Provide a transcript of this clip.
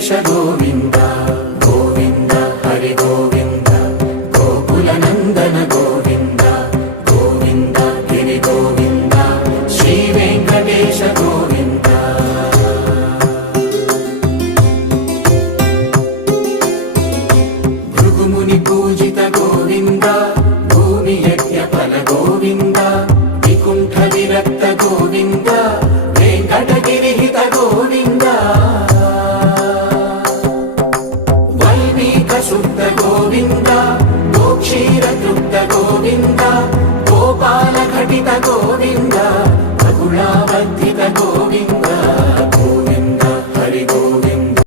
వెంకటేశ గోవింద గోవింద హరి గోవింద గోకుల నందన గోవింద గోవింద గిరి గోవింద శ్రీ వెంకటేశ గోవింద భృగుముని పూజిత గోవింద భూమి యజ్ఞ ఫల గోవింద వికుంఠ విరక్త గోవింద వెంకటగిరిహిత గోవింద వైదిక శుద్ధ గోవింద గోక్షీర తృప్త గోవింద గోపాల ఘటిత గోవింద